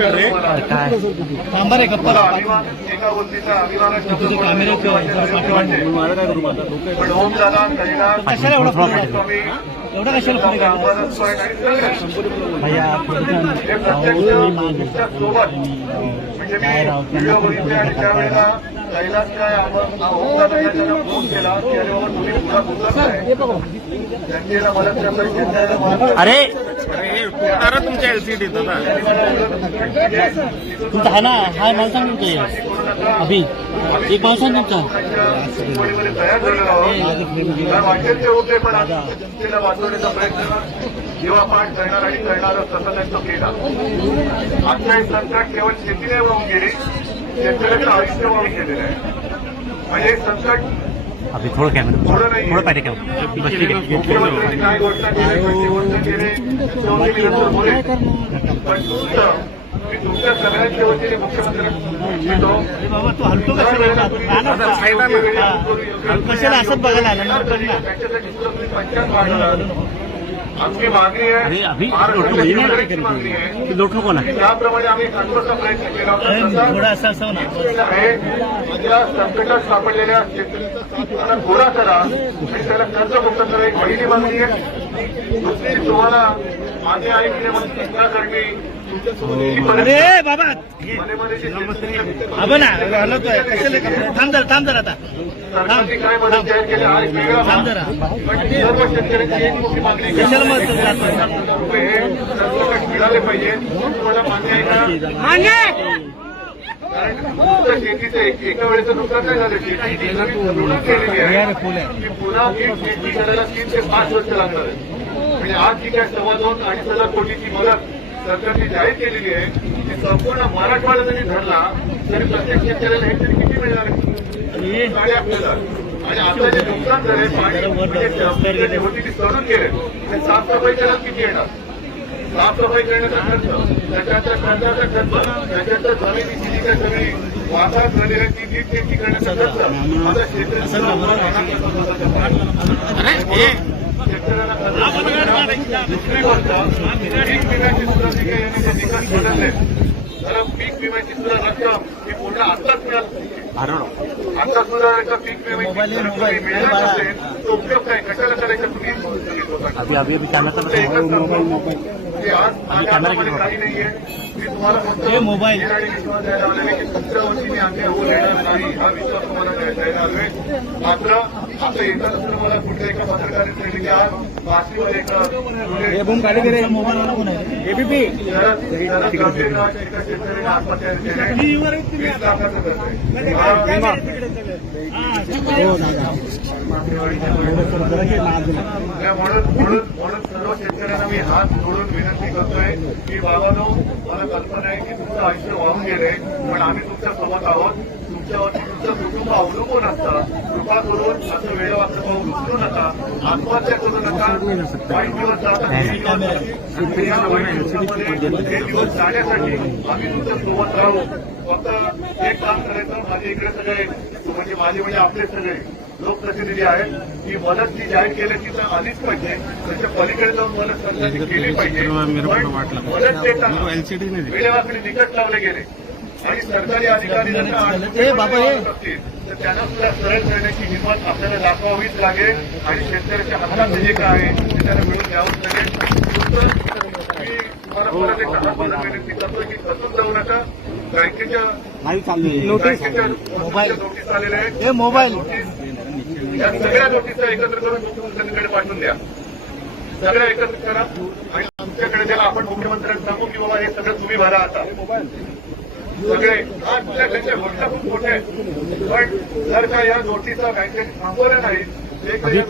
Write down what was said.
काय थांबा रे गप्पा एका गोष्टीचा अभिमान एवढा कशाला पुढे गेला? हे कैलास काय आम्हा- ओम दादा त्यांना फोन केला तुम्ही पुन्हा बोलत नाही मदत. अरे! अरे तुमच्या एलसीडी दादा तुमचा आहे ना हा. मला सांग तुमचं. अभि एक भाऊ सांग तुमचा वाटेल ते होते पण आज जनतेला वाचवण्याचा प्रयत्न जेव्हा पाठ करणार आणि करणार तसं त्यांचं केला. आजचं हे संकट केवळ शेतीने वाहून गेली. शेतकऱ्याचं आयुष्य वाहून गेलेलं आहे. म्हणजे संकट अभि थोडं कॅमेरा थोडं नाही. थोडं पाहिजे कॅमेरा बस ठीक आहे. मुख्यमंत्र्यांनी काय घोषणा केली कशी घोषणा केली? शेवटी मी नंतर बोलेन. पण तुमचं मी तुमच्या सगळ्यांच्या वतीने मुख्यमंत्र्यांना असंच बघायला आलं? पंचायत मांडणार आमची मागणी आहे शेतकऱ्यांची आहे लोट नको ना की त्याप्रमाणे आम्ही कंट्रोलचा प्रयत्न केला होता. आहे या संकटात सापडलेल्या शेतकऱ्यांना गोळा करा. आणि त्याला कर्जमुक्त करा. एक पहिली मागणी आहे. दुसरी तुम्हाला माझे ऐकण्यामध्ये टीका करणे. तुमच्यासोबत अरे बाबा. ना हलवतोय कशाला? थांब जरा थांब जरा आता. हा थांब. जरा. आहे. कशाला मदत मिळाले पाहिजे. तुम्हाला मान्य आहे का? कारण नुसतं शेतीचं एक- वेळेचं नुकसान नाही झालं? शेती पुन्हा ती शेती करायला तीन ते पाच वर्ष लागणार म्हणजे आज जी काय सव्वा दोन अडीच हजार कोटीची मदत सरकारने जाहीर केलेली आहे ती संपूर्ण मराठवाडा जरी धरला तरी प्रत्येक शेतकऱ्याला हे तरी किती मिळणार आहे? साडेआठ हजार आणि आता जे नुकसान झालंय पाणी म्हणजे आपल्याला जे होती ती सोडून गेले साफसफाई करायला किती येणार? साफसफाई करण्याचा खर्च त्याच्यातल्या खर्चाचा खर्च त्याच्यातल्या जमिनी जी काय सगळी झालेल्या ती नीट करण्याचा खर्च. आता गोष्ट पीक विम्याची सुद्धा जी काही यांनी जे निकष बदलले तर पीक विम्याची सुद्धा रक्कम ही पुन्हा आत्ताच मिळाली आता सुद्धा एका पीक विम्याची रक्कम ही। मिळणार असेल तो उपयोग काय कशाला करायचा तुम्ही आज काही नाहीये मी तुम्हाला हे मोबाईल. आणि विश्वास द्यायला आलेले की तुमच्या वतीने आम्ही होऊ देणार नाही हा विश्वास तुम्हाला द्यायला द्यायला आलोय मात्र आपलं एकच मला कुठल्या एका की आज वाशीवर एक नाही शेतकऱ्याने आत्महत्या केली. वीस लाखाचं म्हणून म्हणून म्हणून सर्व शेतकऱ्यांना मी हात जोडून विनंती करतोय की बाबानो मला कल्पना आहे की तुमचं आयुष्य वाहून गेले पण आम्ही तुमच्यासोबत आहोत. तुमच्यावर तुमचं कुटुंब अवलंबून असतं. कृपा करून असं वेळ उचलू नका. आत्महत्या करू नका. वाईट दिवस जातात हे दिवस जाण्यासाठी आम्ही तुमच्यासोबत राहू. फक्त एक काम करायचं माझे इकडे सगळे म्हणजे माझे म्हणजे आपले सगळे लोकप्रतिनिधी आहेत. ही मदत जी जाहीर केली ती तर आलीच पाहिजे. त्याच्या पलीकडे जाऊन मदत केली पाहिजे. मदत देताना वेळेवाकडे निकट लावले गेले. आणि सरकारी अधिकारी त्यांना सुद्धा सरळ करण्याची हिंमत आपल्याला दाखवावीच लागेल आणि शेतकऱ्याच्या हातात जे काय आहे ते त्यांना मिळून द्यावंच लागेल. तुम्हाला परत एकदा हात विनंती करतो की खचून जाऊ नका. बँकेच्या बँकेच्या मोबाईल. नोटीस आलेल्या आहेत. हे मोबाईल. या सगळ्या गोष्टीचा एकत्र करून मुख्यमंत्र्यांकडे पाठवून द्या. सगळ्या एकत्र करा. आणि आमच्याकडे द्या आपण मुख्यमंत्र्यांना सांगू की बाबा हे सगळं तुम्ही भरा आता. सगळे आज तुझ्याकडच्या गोष्टी खूप मोठ्या आहेत. पण जर का या नोटीसा बँकेत थांबवल्या नाही ते काही